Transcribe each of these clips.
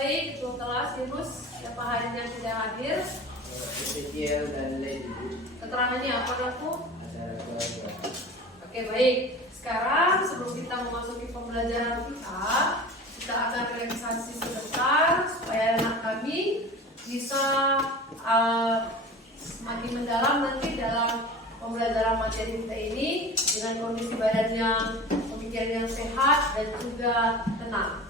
baik ketua kelas Yunus yang harinya tidak hadir. Ezekiel dan Lady. Keterangannya apa aku? Ada keluarga. Oke, baik. Sekarang sebelum kita memasuki pembelajaran kita akan relaksasi sebentar supaya anak kami bisa semakin mendalam nanti dalam pembelajaran materi kita ini dengan kondisi badan yang pemikiran yang sehat dan juga tenang.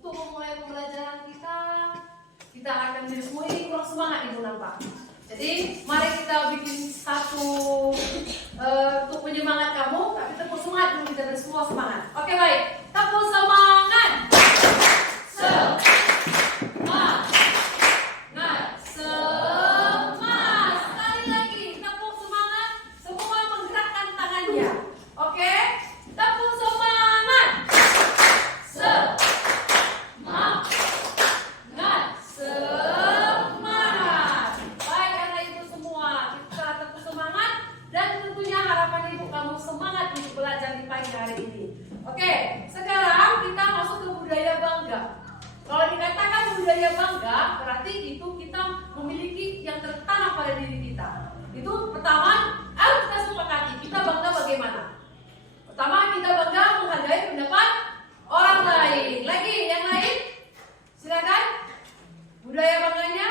Untuk memulai pembelajaran kita akan jadi semua ini kurang semangat ibu nampak. Jadi mari kita bikin satu untuk penyemangat kamu, tapi tepuk semangat dulu kita semua semangat. Oke baik, tepuk semangat. Semangat, semangat. Sekali lagi, tepuk semangat. Semua menggerakkan tangannya. Oke, tepuk semangat. Semangat, semangat. Baik anak ibu semua, kita tepuk semangat dan tentunya harapan ibu kamu semangat untuk belajar di pagi hari ini. Oke, sekarang kita masuk ke budaya bangga. Kalau dikatakan budaya bangga, berarti itu kita memiliki yang tertanam pada diri kita. Itu pertama, harus kita sepakati, kita bangga bagaimana? Pertama, kita bangga menghargai pendapat orang lain. Lagi, yang lain? Silakan. Budaya bangganya,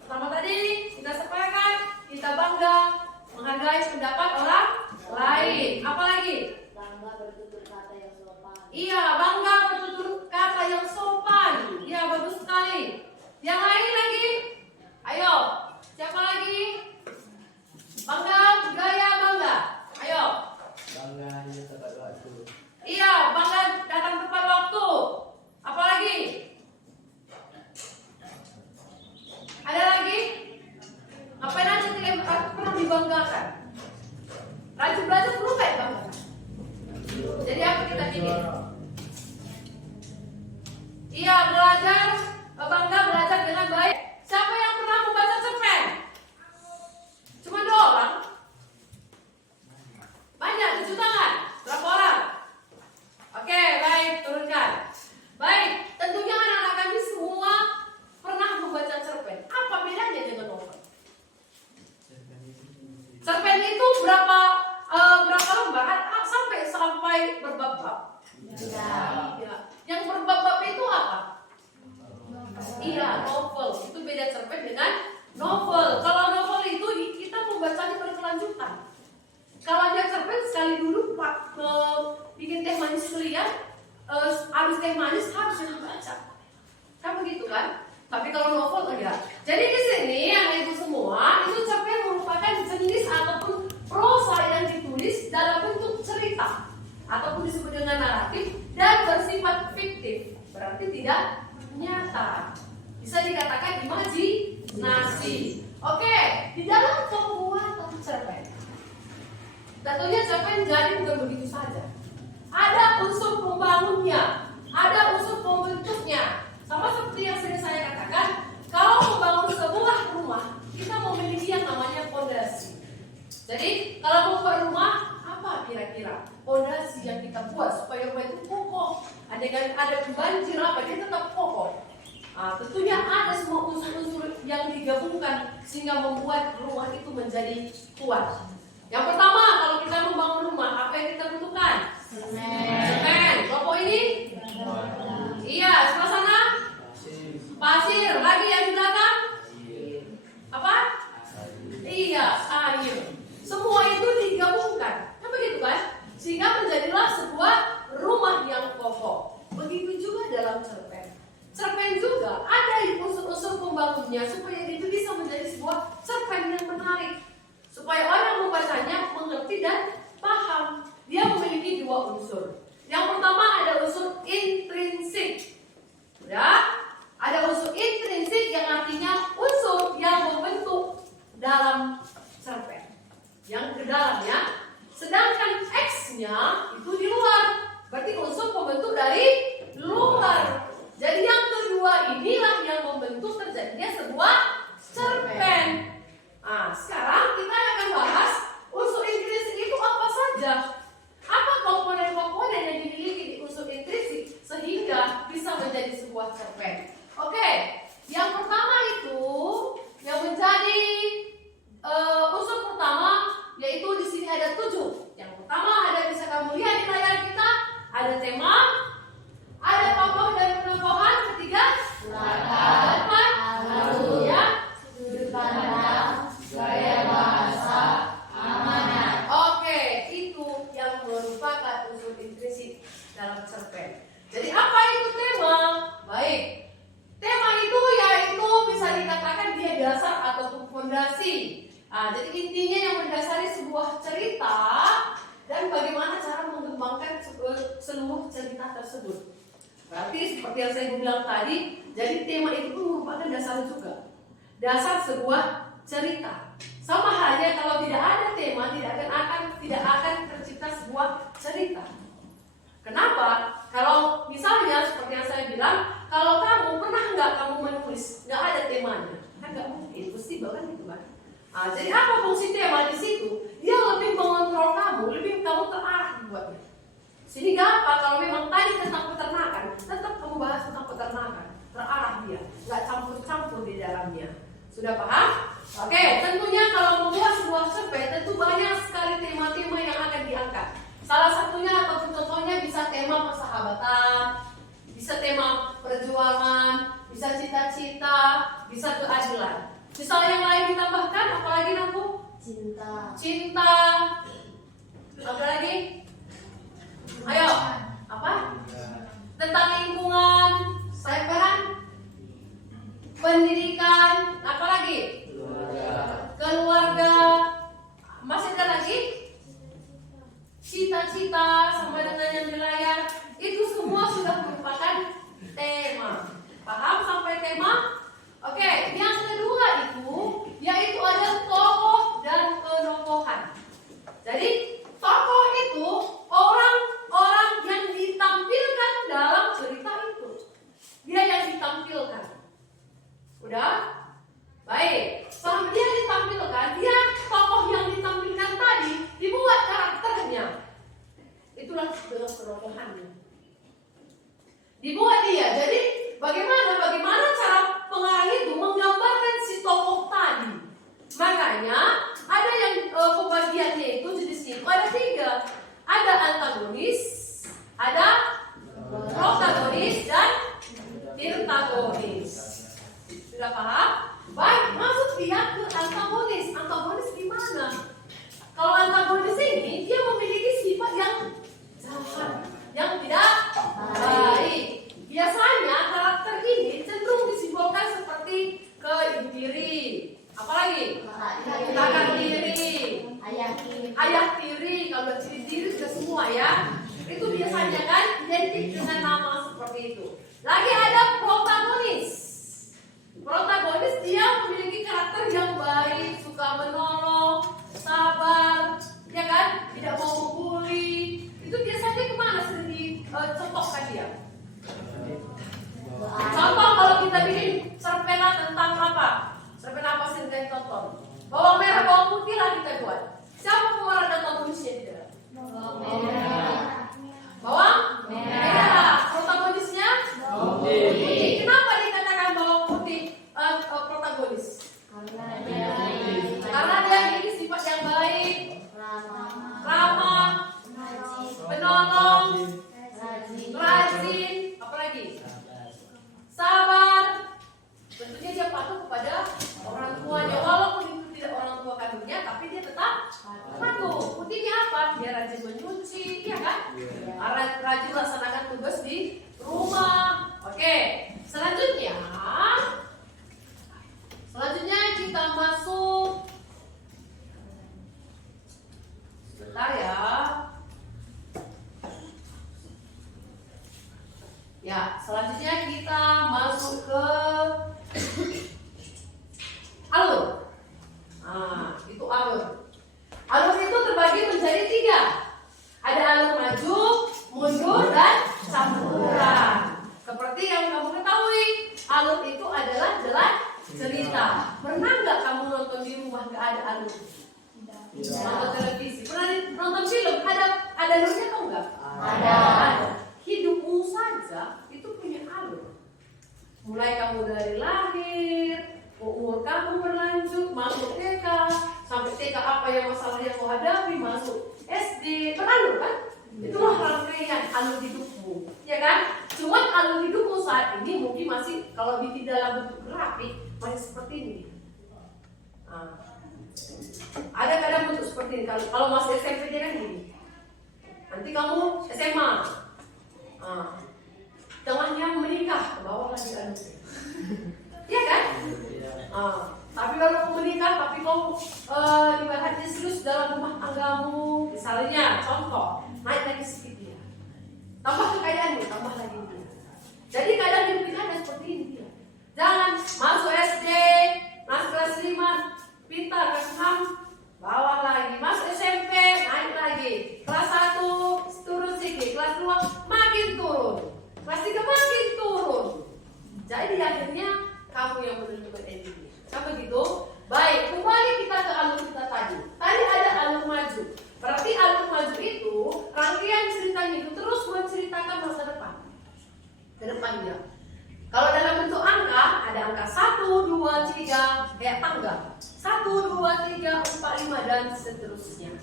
pertama tadi kita sepakat, kita bangga menghargai pendapat orang lain. Apa lagi? Bangga bertutur kata yang sopan. Iya, bangga bertutur kata yang sopan. Iya, bagus sekali. Yang lain lagi? Ayo, siapa lagi? Bangga, budaya bangga. Ayo. Bangga hanya tepat waktu. Iya, bangga datang tepat waktu. Apa lagi? Ada lagi? Ngapain aja kalian pernah dibanggakan? Rajin belajar perlu nggak dibanggakan? Jadi apa kita pilih? Iya, belajar, bangga belajar dengan baik. Siapa yang pernah membaca cerpen? Cuma 2 orang? Banyak, 7 tangan. Berapa orang? Oke, baik, turunkan. Baik, tentunya anak-anak kami semua pernah membaca cerpen. Apa bedanya dengan novel? Cerpen itu berapa lembar? Sampai berbab-bab. Iya. Yang berbab-bab itu apa? Iya, novel. Itu beda cerpen dengan novel. Kalau novel itu kita membacanya berkelanjutan. Kalau dia cerpen sekali dulu bikin teh manis sekalian, habis teh manis harus dibaca. Kan begitu kan? Tapi kalau novel enggak. Jadi di sini yang ibu semua itu cerpen merupakan jenis ataupun prosa yang ditulis dalam bentuk cerita ataupun disebut dengan naratif dan bersifat fiktif. Berarti tidak nyata. Bisa dikatakan imajinasi. Oke, di dalam pembuatan cerpen. Tentunya cerpen jadi bukan begitu saja. Ada unsur pembangunnya, ada unsur pembentuknya. Sama seperti yang sering saya katakan, kalau membangun sebuah rumah, kita memiliki yang namanya fondasi. Jadi, kalau membuat rumah, apa kira-kira fondasi yang kita buat supaya rumah itu kokoh? Ada banjir apa, dia tetap kokoh. Tentunya ada semua unsur-unsur yang digabungkan sehingga membuat rumah itu menjadi kuat. Yang pertama, kalau kita membangun rumah, apa yang kita butuhkan? Semen. Kelompok ini? Iya, sebelah sana? Pasir. Lagi yang di belakang? Apa? Iya, air. Semua itu digabungkan. Kan begitu kan? Sehingga menjadilah sebuah rumah yang kokoh. Begitu juga dalam cerpen. Cerpen juga ada unsur-unsur pembangunnya supaya itu bisa menjadi sebuah cerpen yang menarik. Supaya orang membacanya mengerti dan paham. Dia memiliki 2 unsur. Yang pertama ada unsur intrinsik. Ya, ada unsur intrinsik yang artinya unsur yang membentuk dalam cerpen. Yang ke dalamnya. Sedangkan X-nya itu di luar. Berarti unsur pembentuk dari luar. Jadi yang kedua inilah yang membentuk terjadi sebuah cerpen. Nah, sekarang kita akan bahas unsur intrinsik itu apa saja. Apa komponen-komponen yang dimiliki di unsur intrinsik sehingga bisa menjadi sebuah cerpen. Oke, yang pertama itu yang menjadi unsur pertama yaitu di sini ada 7. Yang pertama ada bisa kamu lihat di layar kita, ada tema, ada tokoh dan penokohan, ketiga keempat alur, ya, sudut pandang, gaya bahasa, amanat. Oke, itu yang merupakan unsur intrinsik dalam cerpen. Jadi apa itu tema? Baik, tema itu yaitu bisa dikatakan dia dasar ataupun fondasi. Jadi intinya yang mendasari sebuah cerita dan bagaimana cara mengembangkan seluruh cerita tersebut. Berarti seperti yang saya bilang tadi, jadi tema itu merupakan dasar juga, dasar sebuah cerita. Sama halnya kalau tidak ada tema, tidak akan tercipta sebuah cerita. Kenapa? Kalau misalnya seperti yang saya bilang, kalau kamu pernah nggak kamu menulis, nggak ada temanya, kan nggak mungkin, mesti bahkan gitu kan. Jadi apa fungsi tema di situ? Dia lebih mengontrol kamu, lebih kamu terarah dibuatnya. Sehingga apa? Kalau memang tadi tentang peternakan, tetap kamu bahas tentang peternakan, terarah dia, nggak campur-campur di dalamnya. Sudah paham? Oke, tentunya kalau membuat sebuah cerpen, tentu banyak sekali tema-tema yang akan diangkat. Salah satunya ataupun contohnya bisa tema persahabatan, bisa tema perjuangan, bisa cita-cita, bisa keadilan. Misal yang lain ditambahkan, apalagi Naku? Cinta. Apa lagi? Ayo, apa? Tentang lingkungan, sayang, pendidikan, apa lagi? Keluarga. Masih ada lagi? Cita-cita sama dengan yang di layar. Itu semua sudah merupakan tema. Paham sampai tema? Oke, yang kedua itu yaitu ada tokoh dan penokohan. Jadi tokoh itu orang-orang yang ditampilkan dalam cerita itu. Dia yang ditampilkan. Udah? Baik. Setelah dia ditampilkan, dia tokoh yang ditampilkan tadi dibuat karakternya. Itulah dengan penokohannya. Dibuat dia. Jadi bagaimana cara pengarang itu menggambarkan si tokoh tadi. Makanya ada yang pembagiannya itu jenisnya ada 3. Ada antagonis, ada protagonis dan antagonis. Sudah paham? Baik, masuk dia ke antagonis. Antagonis gimana? Kalau antagonis ini dia memiliki sifat yang jahat, yang tidak baik. Biasanya karakter ini cenderung disimbolkan seperti ibu tiri, apalagi kakak tiri, ayah tiri. Kalau ciri tiri sudah semua ya. Itu biasanya kan identik dengan nama seperti itu. Lagi ada protagonis. Protagonis dia memiliki karakter yang baik, suka menolong, sabar, ya kan? Tidak mau membuli. Itu biasanya kemana sering dicontohkan dia? Contoh kalau kita bikin cerpen tentang apa? Cerpen apa sih kita tonton? Bawang merah, bawang putih lah kita buat. Siapa pemeran antagonisnya di dalam? Bawang merah. Protagonisnya bawang putih. Kenapa dikatakan bawang putih protagonis? Karena dia memiliki sifat yang baik, ramah, penolong, rajin, apalagi? Sabar. Tentunya dia patuh kepada orang tuanya, walaupun itu tidak orang tua kandungnya, tapi dia tetap patuh. Buktinya apa? Dia rajin menyuci, ya kan? Rajin melaksanakan tugas di rumah. Oke, selanjutnya kita masuk. Sebentar ya. Ya, selanjutnya kita masuk ke alur. Itu alur. Alur itu terbagi menjadi 3. Ada alur maju, mundur, dan campuran. Seperti yang kamu ketahui, alur itu adalah jalan cerita. Nonton televisi. Pernah nonton film? Ada alurnya atau enggak? Ada. Hidupmu saja itu punya alur. Mulai kamu dari lahir, umur kamu berlanjut, masuk TK, sampai TK apa yang masalah yang kau hadapi, masuk SD, beralur kan? Itulah rangkaian alur hidupmu, ya kan? Cuma alur hidupmu saat ini mungkin masih kalau bikin dalam bentuk grafik masih seperti ini. Nah, ada kadang bentuk seperti ini. Kalau masih SMP dia kan gini. Nanti kamu SMA, tengahnya menikah, ke bawah lagi alur. Iya kan? Tapi kalau kamu menikah, tapi kamu ibaratnya serius dalam rumah tanggamu, misalnya contoh, naik lagi sedikit dia, tambah kekayaanmu, tambah lagi dia. Jadi kadang hidup kita ada seperti ini dia. Jangan masuk SD, masuk kelas 5, pintar, kelas 6, bawah lagi, masuk SMP, naik lagi, kelas 1 turun sedikit, kelas 2 makin turun, kelas 3 makin turun. Jadi akhirnya kamu yang menentukan endingnya. Kan begitu? Baik, kembali kita ke alur kita tadi. Tadi ada alur maju. Berarti alur maju itu rangkaian ceritanya itu terus menceritakan masa depan. Ke depannya. Kalau dalam bentuk angka, ada angka 1, 2, 3, tangga. 1, 2, 3, 4, 5 dan seterusnya.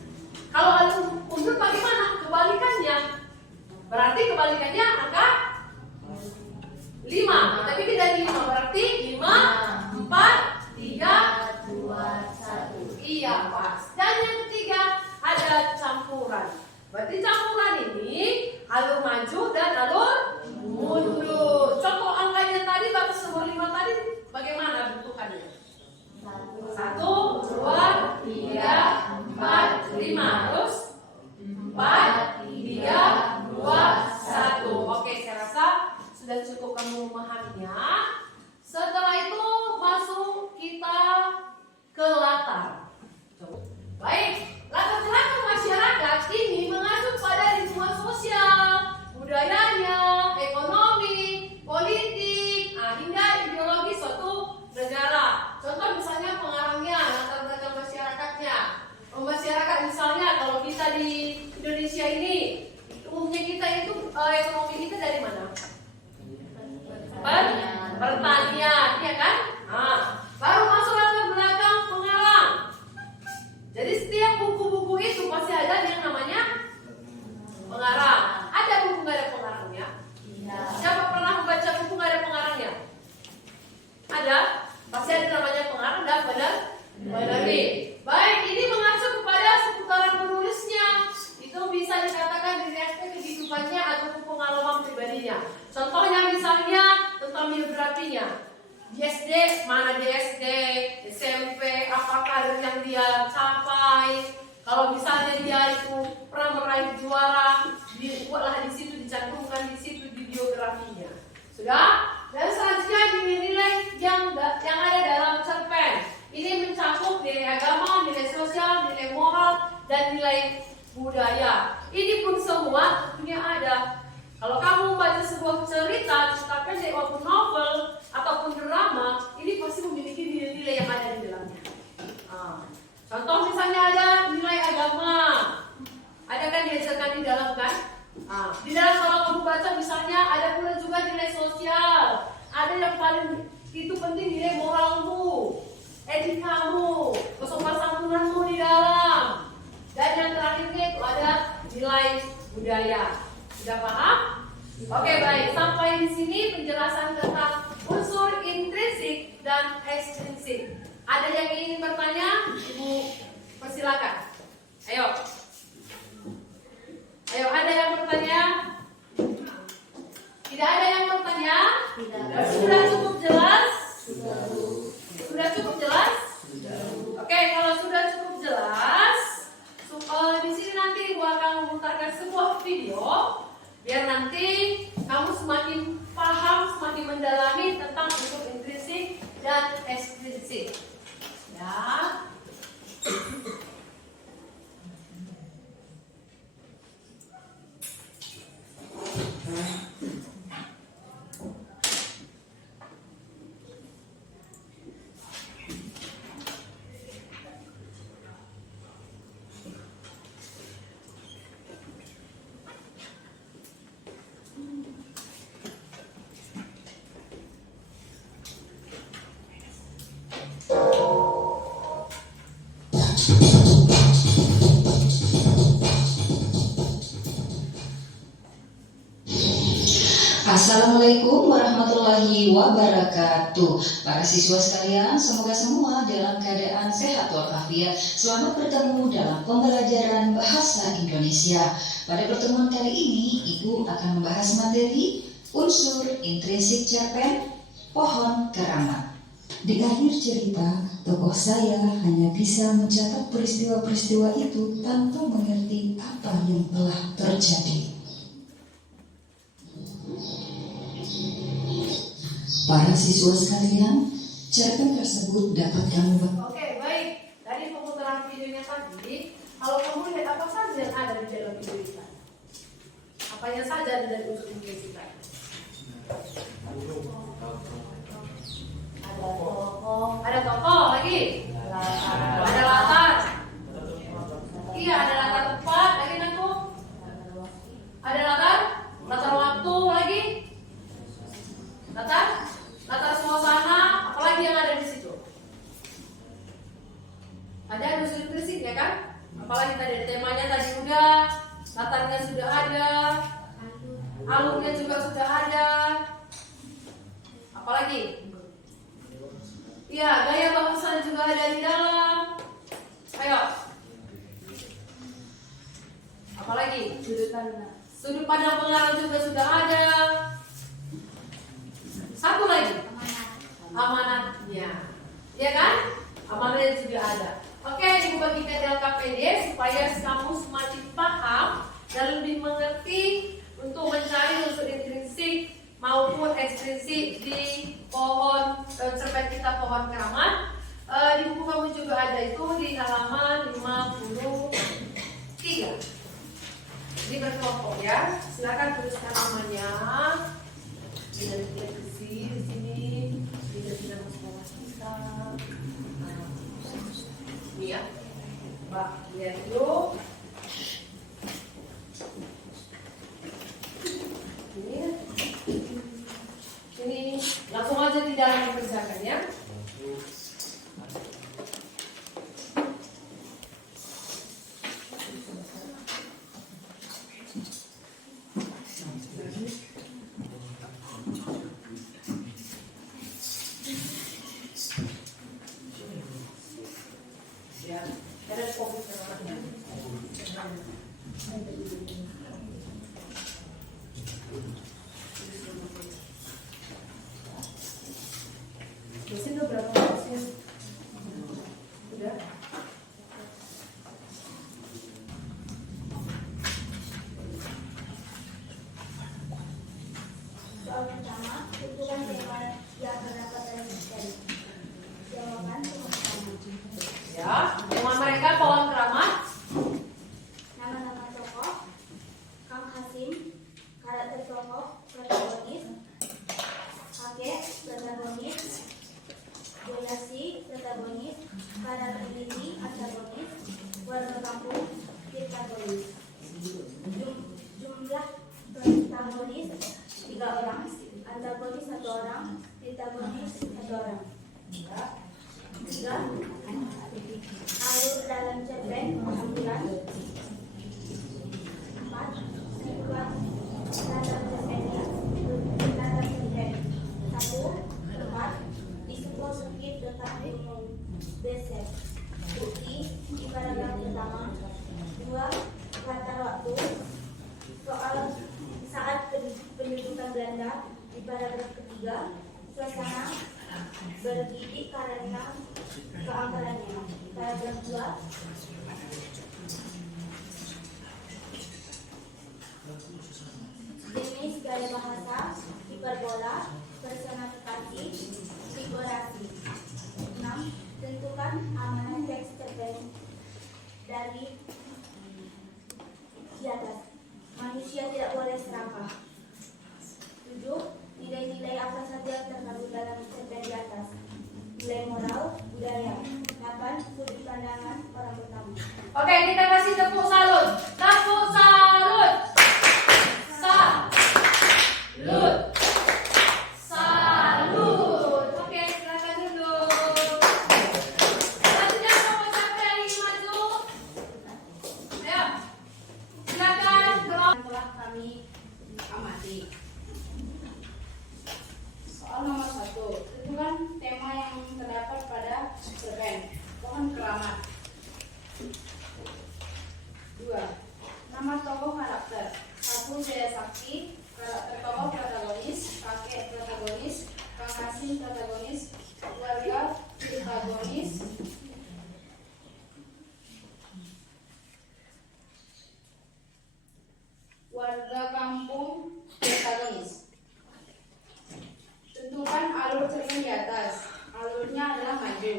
Kalau alur mundur bagaimana? Kebalikannya. Berarti kebalikannya angka 5. Kita bikin dari 5 berarti 5, 4, 3, 2, 1. Iya pas. Dan yang ketiga ada campuran. Berarti campuran ini alur maju dan alur mundur. Contoh angkanya tadi batas nomor 5 tadi bagaimana bentukannya? 1, 2, 3, 4, 5. Terus 4, 3, 2, 1. Oke, saya rasa sudah cukup kamu memahaminya. Setelah itu masuk kita ke latar. Baik, latar belakang masyarakat ini mengacu pada lingkungan sosial, budayanya, ekonomi, politik, hingga ideologi suatu negara. Contoh misalnya pengarangnya, latar belakang masyarakatnya. Masyarakat misalnya kalau kita di Indonesia ini, umumnya kita itu ekonomi kita dari mana? Pertanian, ya kan? Baru masuk latar belakang pengarang. Jadi setiap buku-buku itu pasti ada yang namanya pengarang. Ada buku nggak ada pengarangnya? Siapa pernah membaca buku nggak ada pengarangnya? Ada? Pasti ada namanya pengarang dan penerbit. Baik, ini mengacu kepada seputaran penulisnya. Itu bisa dikatakan dari aspek kehidupannya atau pengalaman pribadinya. Contohnya misalnya tentang biografinya. Di SD, mana di SD, SMP, apa karir yang dia capai. Kalau misalnya dia itu pernah meraih juara, dibuatlah di situ, dicantumkan di situ di biografinya. Sudah? Dan selanjutnya nilai yang ada dalam cerpen. Ini mencakup nilai agama, nilai sosial, nilai moral, dan nilai budaya. Ini pun semua tentunya ada. Kalau kamu membaca sebuah cerita pendek maupun novel ataupun drama, ini pasti memiliki nilai-nilai yang ada di dalamnya. Contoh misalnya ada nilai agama, ada kan diajarkan di dalam kan? Di dalam kalau kamu baca misalnya ada pula juga nilai sosial, ada yang paling itu penting nilai moralmu, etikamu, kesopan santunanmu di dalam, dan yang terakhirnya itu ada nilai budaya. Sudah paham? Oke, baik. Sampai di sini penjelasan tentang unsur intrinsik dan ekstrinsik. Ada yang ingin bertanya? Ibu, persilakan. Ayo. Ayo, ada yang bertanya? Tidak ada yang bertanya? Tidak. Sudah cukup jelas? Sudah cukup jelas? Oke, kalau sudah cukup jelas, di sini nanti Ibu akan memutarkan sebuah video biar nanti kamu semakin paham, semakin mendalami tentang unsur intrinsik dan ekstrinsik. Ya. Assalamualaikum warahmatullahi wabarakatuh. Para siswa sekalian, semoga semua dalam keadaan sehat walafiat. Selamat bertemu dalam pembelajaran bahasa Indonesia. Pada pertemuan kali ini, Ibu akan membahas materi unsur intrinsik cerpen Pohon Keramat. Di akhir cerita, tokoh saya hanya bisa mencatat peristiwa-peristiwa itu tanpa mengerti apa yang telah terjadi. Para siswa sekalian, cerpen tersebut dapat kamu Oke, baik. Dari pemutaran videonya tadi, kalau kamu lihat apa saja yang ada di dalam video ini? Apanya saja dari unsur intrinsik? Ada tokoh lagi. Ada latar. Iya, ada latar tempat lagi nanti. Ada latar waktu lagi. Latar suasana, apalagi yang ada di situ? Ada unsur intrinsik ya kan? Apalagi tadi temanya tadi udah, latarnya sudah ada, alurnya juga sudah ada. Apalagi? Iya, gaya bahasa juga ada di dalam. Ayo. Apalagi? Sudut pandang pengarang juga sudah ada. Satu lagi, amanatnya, ya kan? Amanatnya juga ada. Oke, Ibu bagikan dalam KPD supaya kamu semakin paham dan lebih mengerti untuk mencari unsur intrinsik maupun ekstrinsik di pohon cerpen kita Pohon Keramat. Di buku kamu juga ada itu di halaman 53. Jadi berkelompok ya. Silakan tuliskan namanya. Tidak di sini, tidak masalah kita. Ini ya, Mbak lihat dulu. Ini langsung aja di dalam dikerjakan ya. Di sini berapa persen? Udah? Soal pertama, tentukan tema yang terdapat dalam cerpen. Jawaban soal pertama. Ya, tema mereka Pohon Keramat. Nama-nama tokoh: Kang Hasim, karakter tokoh, protagonis; Kakek, protagonis; Boyasi, protagonis; karakter ini, antagonis; warga kampung, protagonis. Jumlah protagonis 3 orang, antagonis 1 orang, protagonis 1 orang. 3. Alur dalam cerpen kesimpulan. 4. Sifat dalam cerpennya. Dalam cerpen 1. Tempat di sebuah bukit dekat gunung Besek. Bukti di paragraf pertama. 2. Latar waktu. Soal saat pendudukan Belanda di paragraf ketiga. Suasana berdidik karena keangkarannya. Paragraf 2. Jenis gaya bahasa, hiperbola, personifikasi, figurasi. 6. Tentukan amanat teks cerpen dari di atas. Manusia tidak boleh serakah. 7. Nilai-nilai apa saja yang terkandung dalam cerpen di atas. Nilai moral, budaya. 8. Sudut pandangan orang pertama. Oke, kita kasih tepuk salut. Tepuk salut. Salut. Salut. Oke, silakan duduk. Selanjutnya kamu siapa yang ingin maju? Ayo. Silakan. Telah kami amati. protagonis, warga kampung protagonis. Tentukan alur cerpen di atas. Alurnya adalah maju.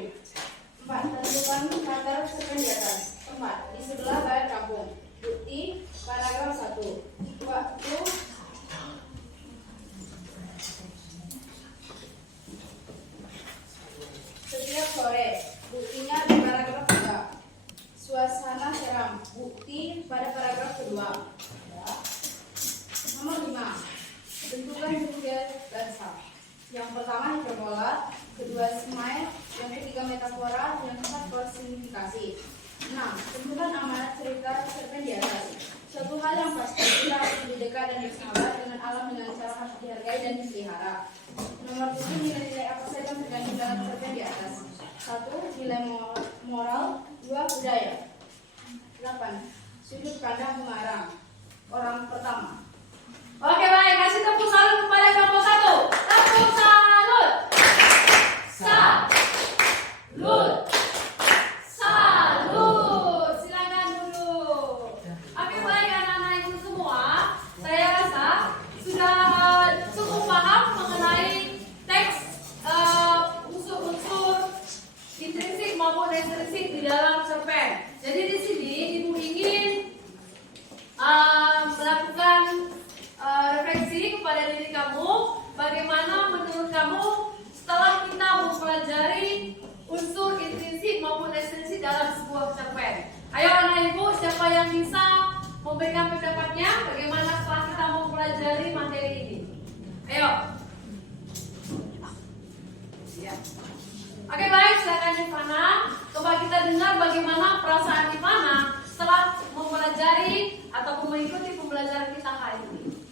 4. Tentukan latar cerpen di atas. 4. Di sebelah bayar kampung. Bukti paragraf 1. Waktu setiap sore. Buktinya di paragraf 3. Suasana seram. Bukti pada paragraf kedua. Ya. Nomor 5. Tentukan juga bahasa. Yang pertama hiperbola, kedua smile, yang ketiga metafora, yang keempat personifikasi. 6. Tentukan amanat cerita cerpen di atas. Suatu hal yang pasti, kita harus lebih dekat dan bersahabat dengan alam dengan cara harus dihargai dan dipelihara. Nomor 7. Nilai-nilai apa saja yang terkandung dalam cerpen di atas. 1. Nilai moral. 2. Budaya. 8. Sudut pandang pengarang. Orang pertama. Oke baik, kasih tepuk salut kepada kelompok 1. Tepuk salut. Salut. Salut. Silakan duduk. Oke baik anak-anak ibu semua, saya rasa sudah cukup paham mengenai teks unsur-unsur intrinsik maupun ekstrinsik di dalam cerpen. Jadi di sini ibu ingin melakukan refleksi kepada diri kamu, bagaimana menurut kamu setelah kita mempelajari unsur intrinsik maupun ekstrinsik dalam sebuah cerpen. Ayo anak ibu, siapa yang bisa memberikan pendapatnya bagaimana setelah kita mempelajari materi ini? Ayo. Ya. Oke baik, silakan Ivana. Coba kita dengar bagaimana perasaan Ivana setelah mempelajari ataupun mengikuti pembelajaran kita hari ini.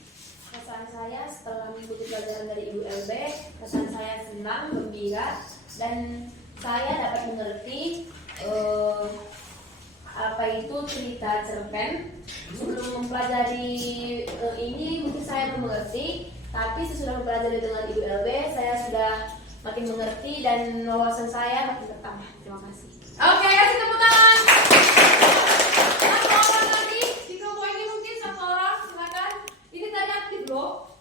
Perasaan saya setelah mengikuti pelajaran dari Ibu LB, perasaan saya senang, gembira, dan saya dapat mengerti apa itu cerita cerpen. Sebelum mempelajari ini mungkin saya belum mengerti, tapi sesudah mempelajari dengan Ibu LB, saya sudah makin mengerti dan wawasan saya makin bertambah. Terima kasih. Oke, kasih tepuk tangan. Satu orang lagi di kelompok ini mungkin satu orang, silakan. Ini tadi aktif loh.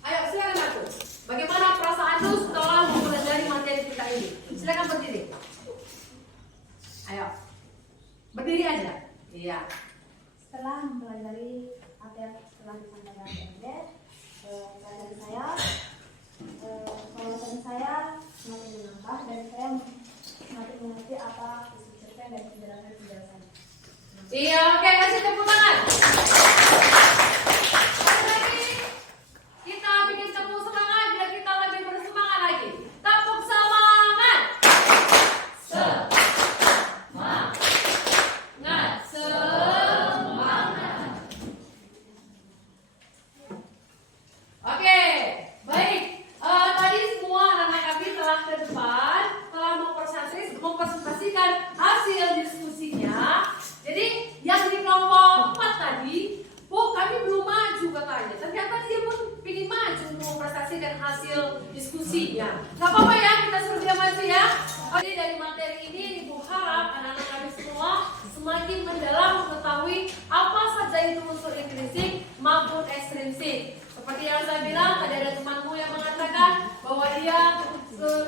Ayo silakan aku. Bagaimana perasaan lu setelah mempelajari materi kita ini? Silakan berdiri. Ayo, berdiri aja. Iya. Setelah mempelajari apa yang telah disampaikan oleh pelajaran saya, wawasan saya semakin menambah dan saya semakin mengerti apa isi cerpen dan penjelasan-penjelasan. Iya, oke, kasih tepuk tangan. Satu lagi, kita bikin tepuk semangat biar kita lebih bersemangat lagi. Tepuk semangat. Semangat. Semangat. Oke, baik. Tadi semua anak-anak kami telah ke depan, telah mempresentasikan hasil diskusinya. Jadi yang di kelompok 4 tadi, kami belum maju katanya. Ternyata dia pun ingin maju untuk mempresentasikan hasil diskusinya. Gak apa-apa ya, kita suruh dia maju ya. Jadi dari materi ini ibu harap anak-anak kami semua semakin mendalam mengetahui apa saja itu unsur intrinsik maupun ekstrinsik. Seperti yang saya bilang, tadi ada temanmu yang mengatakan bahwa dia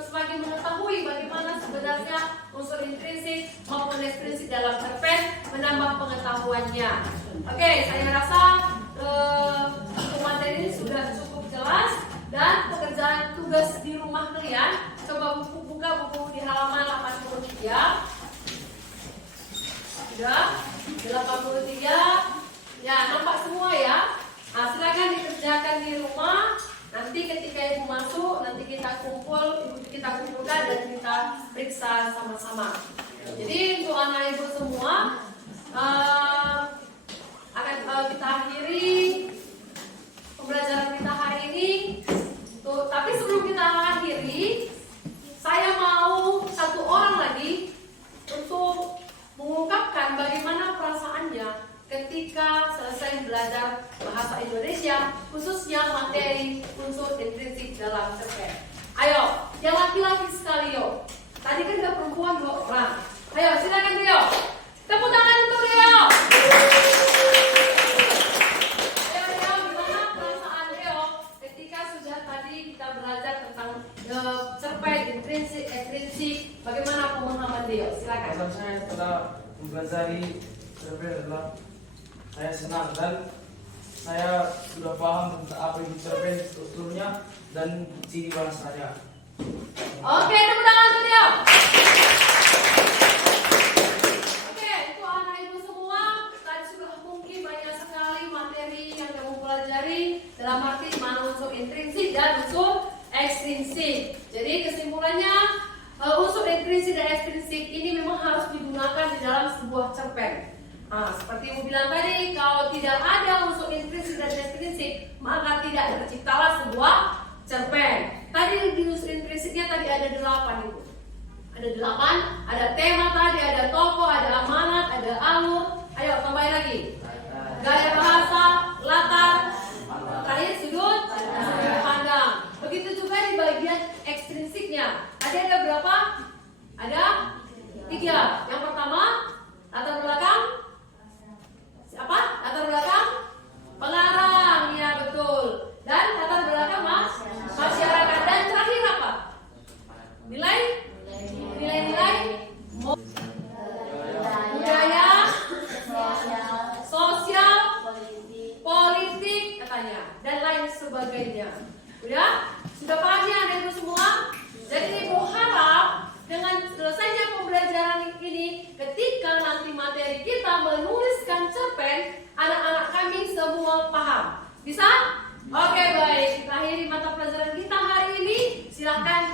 semakin mengetahui bagaimana sebenarnya unsur intrinsik maupun ekstrinsik dalam cerpen, menambah pengetahuannya. Oke, saya rasa untuk materi ini sudah cukup jelas dan pekerjaan tugas di rumah kalian, coba buka buku di halaman 83. Sudah 83. Ya, nampak semua ya. Nah, silakan dikerjakan di rumah. Nanti ketika ibu masuk, nanti kita kumpulkan dan kita periksa sama-sama. Jadi untuk anak ibu semua akan kita akhiri pembelajaran kita hari ini. Tapi sebelum kita akhiri, saya mau satu orang lagi untuk mengungkapkan bagaimana perasaannya ketika selesai belajar bahasa Indonesia, khususnya materi unsur intrinsik dalam cerpen. Ayo, yang laki-laki sekali yuk. Tadi kan ada perempuan 2 orang. Ayo silakan Rio. Tepuk tangan untuk Rio. Ayo Rio, gimana perasaan Rio ketika sudah tadi kita belajar tentang cerpen, intrinsik, ekstrinsik. Bagaimana pemahaman Rio? Silakan. Perasaan saya setelah mempelajari cerpen adalah saya senang dan saya sudah paham tentang apa itu cerpen strukturnya dan ciri bahasanya. Oke, tepuk tangan untuk Rio. Oke, itu anak ibu semua. Tadi sudah mungkin banyak sekali materi yang kamu pelajari dalam arti mana unsur intrinsik dan unsur ekstrinsik. Jadi kesimpulannya unsur intrinsik dan ekstrinsik ini memang harus digunakan di dalam sebuah cerpen. Nah, seperti ibu bilang tadi, kalau tidak ada unsur intrinsik dan ekstrinsik, maka tidak terciptalah sebuah cerpen. Tadi di unsur intrinsiknya tadi ada 8 itu. Ada 8, ada tema tadi, ada tokoh, ada amanat, ada alur. Ayo tambahin lagi. Gaya bahasa, latar, terakhir sudut pandang. Begitu juga di bagian ekstrinsiknya. Tadi ada berapa? Ada 3. Yang pertama, latar belakang. Apa? Latar belakang pengarang, ya betul. Dan latar belakang masyarakat. Dan terakhir apa? Nilai-nilai budaya, sosial, politik katanya, dan lain sebagainya. Sudah paham ya anak ibu semua? Jadi ibu harap dengan selesainya pembelajaran ini, ketika nanti materi kita menuliskan cerpen, anak-anak kami semua paham. Bisa? Oke, baik. Kita akhiri mata pelajaran kita hari ini. Silakan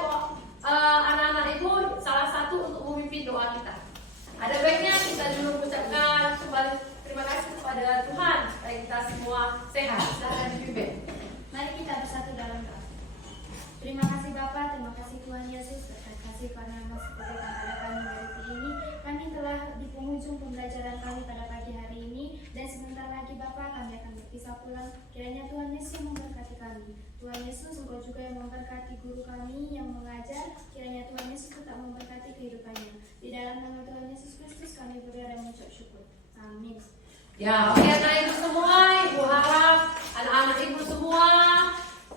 anak-anak ibu salah satu untuk memimpin doa kita. Ada baiknya kita dulu mengucapkan kembali terima kasih kepada Tuhan supaya kita semua sehat. Silakan dipimpin. Mari kita bersatu dalam doa. Terima kasih Bapa, terima kasih Tuhan Yesus, terima kasih karena masih berikan kepada kami hari ini. Kami telah di penghujung pembelajaran kami pada pagi hari ini, dan sebentar lagi Bapa kami akan berpisah pulang. Kiranya Tuhan Yesus memberkati kami. Tuhan Yesus, Engkau juga yang memberkati guru kami yang mengajar. Kiranya Tuhan Yesus tetap memberkati kehidupannya. Di dalam nama Tuhan Yesus Kristus kami berdoa dan mengucap syukur. Amin. Ya, oke anak ibu semua, ibu harap anak-anak ibu semua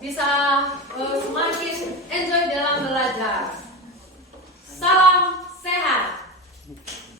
bisa semakin enjoy dalam belajar. Salam sehat.